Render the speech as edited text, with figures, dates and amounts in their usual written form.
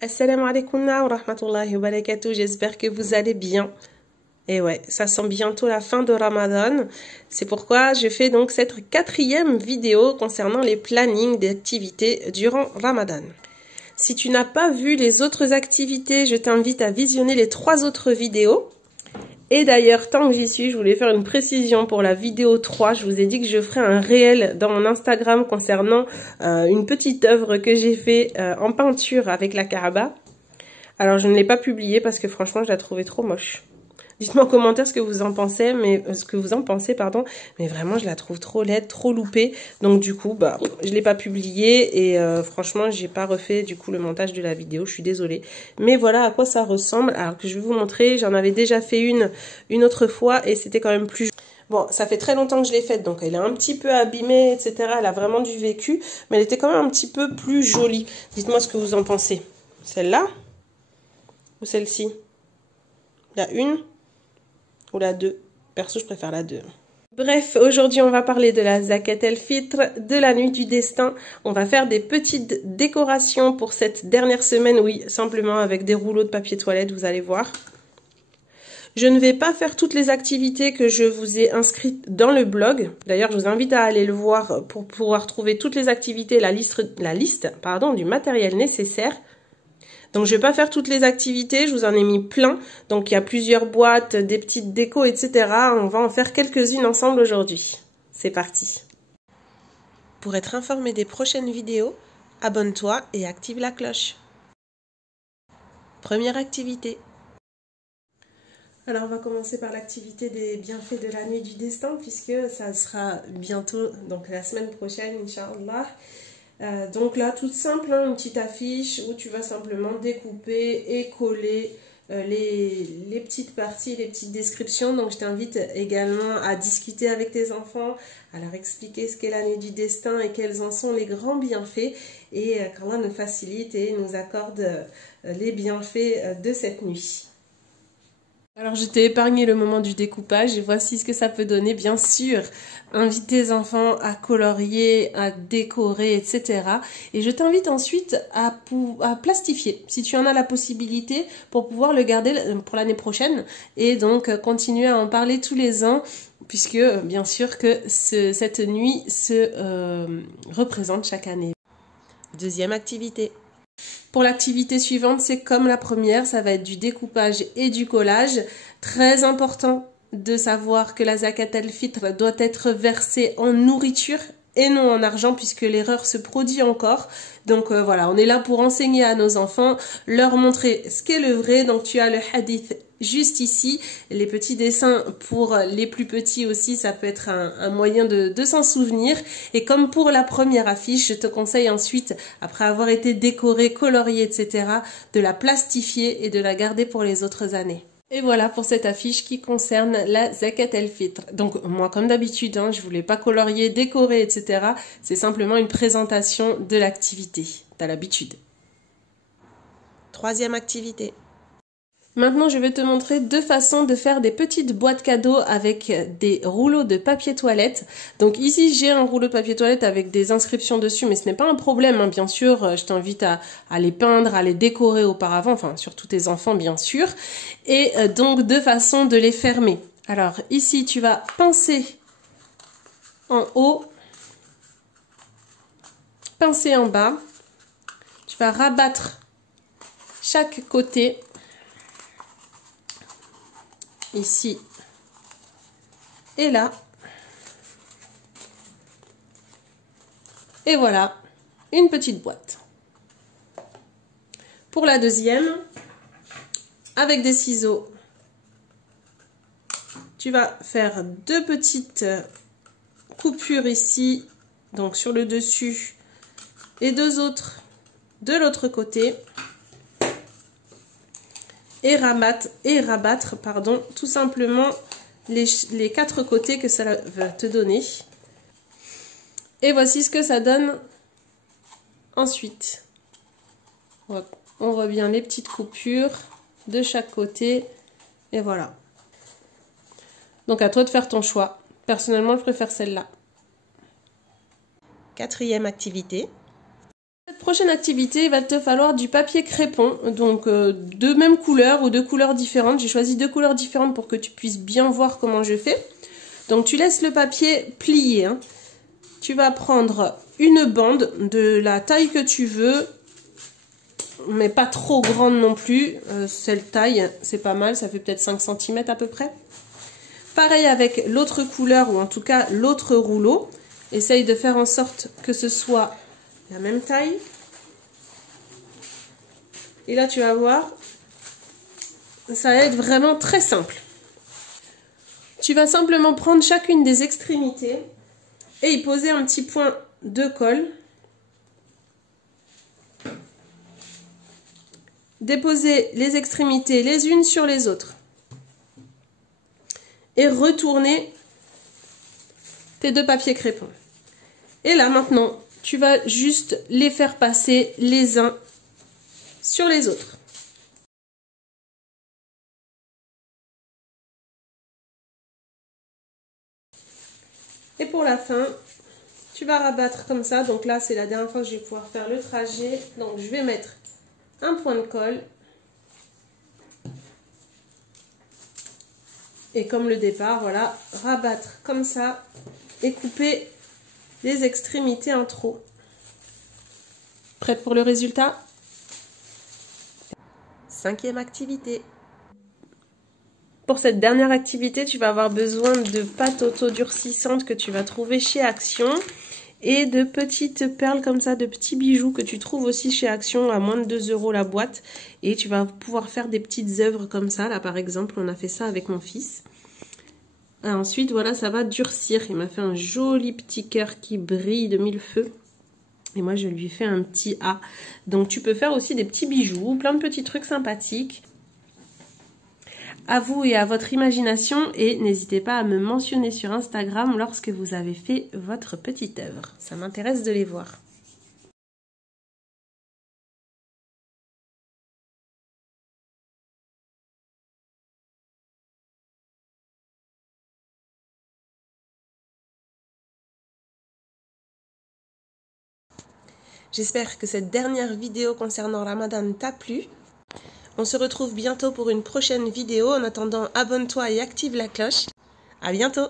Assalamu alaikum wa rahmatullahi wa barakatuh, j'espère que vous allez bien. Et ouais, ça sent bientôt la fin de Ramadan. C'est pourquoi je fais donc cette 4e vidéo concernant les plannings d'activités durant Ramadan. Si tu n'as pas vu les autres activités, je t'invite à visionner les 3 autres vidéos. Et d'ailleurs, tant que j'y suis, je voulais faire une précision pour la vidéo 3. Je vous ai dit que je ferai un réel dans mon Instagram concernant une petite œuvre que j'ai fait en peinture avec la Kaaba. Alors, je ne l'ai pas publiée parce que franchement, je la trouvais trop moche. Dites-moi en commentaire ce que vous en pensez, mais vraiment, je la trouve trop laide, trop loupée. Donc du coup, je l'ai pas publiée et franchement, j'ai pas refait du coup le montage de la vidéo. Je suis désolée. Mais voilà à quoi ça ressemble. Alors que je vais vous montrer, j'en avais déjà fait une autre fois et c'était quand même plus. Bon, ça fait très longtemps que je l'ai faite, donc elle est un petit peu abîmée, etc. Elle a vraiment du vécu, mais elle était quand même un petit peu plus jolie. Dites-moi ce que vous en pensez. Celle-là ou celle-ci? La une ou la 2. Perso, je préfère la 2. Bref, aujourd'hui, on va parler de la Zakat el-Fitr, de la nuit du destin. On va faire des petites décorations pour cette dernière semaine, oui, simplement avec des rouleaux de papier toilette, vous allez voir. Je ne vais pas faire toutes les activités que je vous ai inscrites dans le blog. D'ailleurs, je vous invite à aller le voir pour pouvoir trouver toutes les activités, la liste du matériel nécessaire. Donc, je vais pas faire toutes les activités, je vous en ai mis plein. Donc, il y a plusieurs boîtes, des petites décos, etc. On va en faire quelques-unes ensemble aujourd'hui. C'est parti. Pour être informé des prochaines vidéos, abonne-toi et active la cloche. Première activité. Alors, on va commencer par l'activité des bienfaits de la nuit du destin, puisque ça sera bientôt, donc la semaine prochaine, Inch'Allah. Donc là, toute simple, hein, une petite affiche où tu vas simplement découper et coller les petites parties, les petites descriptions. Donc je t'invite également à discuter avec tes enfants, à leur expliquer ce qu'est la nuit du destin et quels en sont les grands bienfaits. Et qu'Allah nous facilite et nous accorde les bienfaits de cette nuit. Alors, je t'ai épargné le moment du découpage et voici ce que ça peut donner. Bien sûr, invite tes enfants à colorier, à décorer, etc. Et je t'invite ensuite à plastifier, si tu en as la possibilité, pour pouvoir le garder pour l'année prochaine. Et donc, continuer à en parler tous les ans, puisque bien sûr que cette nuit se représente chaque année. Deuxième activité. Pour l'activité suivante, c'est comme la première, ça va être du découpage et du collage. Très important de savoir que la Zakat el-Fitr doit être versée en nourriture et non en argent puisque l'erreur se produit encore. Donc voilà, on est là pour enseigner à nos enfants, leur montrer ce qu'est le vrai. Donc tu as le hadith juste ici, les petits dessins pour les plus petits aussi, ça peut être un moyen de s'en souvenir. Et comme pour la première affiche, je te conseille ensuite, après avoir été décorée, coloriée, etc., de la plastifier et de la garder pour les autres années. Et voilà pour cette affiche qui concerne la Zakat el-Fitr. Donc moi comme d'habitude, hein, je voulais pas colorier, décorer, etc. C'est simplement une présentation de l'activité. T'as l'habitude. Troisième activité. Maintenant, je vais te montrer 2 façons de faire des petites boîtes cadeaux avec des rouleaux de papier toilette. Donc ici, j'ai un rouleau de papier toilette avec des inscriptions dessus, mais ce n'est pas un problème, hein, bien sûr. Je t'invite à les peindre, à les décorer auparavant, enfin, surtout tes enfants, bien sûr. Et donc, 2 façons de les fermer. Alors ici, tu vas pincer en haut, pincer en bas. Tu vas rabattre chaque côté. Ici et là. Et voilà, une petite boîte. Pour la deuxième, avec des ciseaux, tu vas faire 2 petites coupures ici, donc sur le dessus, et 2 autres de l'autre côté. Et rabattre, tout simplement les 4 côtés que ça va te donner. Et voici ce que ça donne ensuite. On voit bien les petites coupures de chaque côté. Et voilà. Donc à toi de faire ton choix. Personnellement, je préfère celle-là. Quatrième activité. cette prochaine activité, il va te falloir du papier crépon, donc de même couleur ou de couleurs différentes. J'ai choisi 2 couleurs différentes pour que tu puisses bien voir comment je fais. Donc tu laisses le papier plier, hein. Tu vas prendre une bande de la taille que tu veux, mais pas trop grande non plus. Cette taille, c'est pas mal, ça fait peut-être 5 cm à peu près. Pareil avec l'autre couleur, ou en tout cas l'autre rouleau. Essaye de faire en sorte que ce soit la même taille. Et là, tu vas voir, ça va être vraiment très simple. Tu vas simplement prendre chacune des extrémités et y poser un petit point de colle. Déposer les extrémités les unes sur les autres. Et retourner tes 2 papiers crépons. Et là, maintenant, tu vas juste les faire passer les uns sur les autres. Et pour la fin, tu vas rabattre comme ça. Donc là, c'est la dernière fois que je vais pouvoir faire le trajet. Donc, je vais mettre un point de colle. Et comme le départ, voilà, rabattre comme ça et couper les extrémités en trop. Prête pour le résultat? 5e activité. Pour cette dernière activité, tu vas avoir besoin de pâte auto-durcissante que tu vas trouver chez Action et de petites perles comme ça, de petits bijoux que tu trouves aussi chez Action à moins de 2 € la boîte. Et tu vas pouvoir faire des petites œuvres comme ça. Là, par exemple, on a fait ça avec mon fils. Et ensuite, voilà, ça va durcir. Il m'a fait un joli petit cœur qui brille de 1000 feux. Et moi, je lui ai fait un petit A. Donc, tu peux faire aussi des petits bijoux, plein de petits trucs sympathiques. À vous et à votre imagination. Et n'hésitez pas à me mentionner sur Instagram lorsque vous avez fait votre petite œuvre. Ça m'intéresse de les voir. J'espère que cette dernière vidéo concernant Ramadan t'a plu. On se retrouve bientôt pour une prochaine vidéo. En attendant, abonne-toi et active la cloche. À bientôt!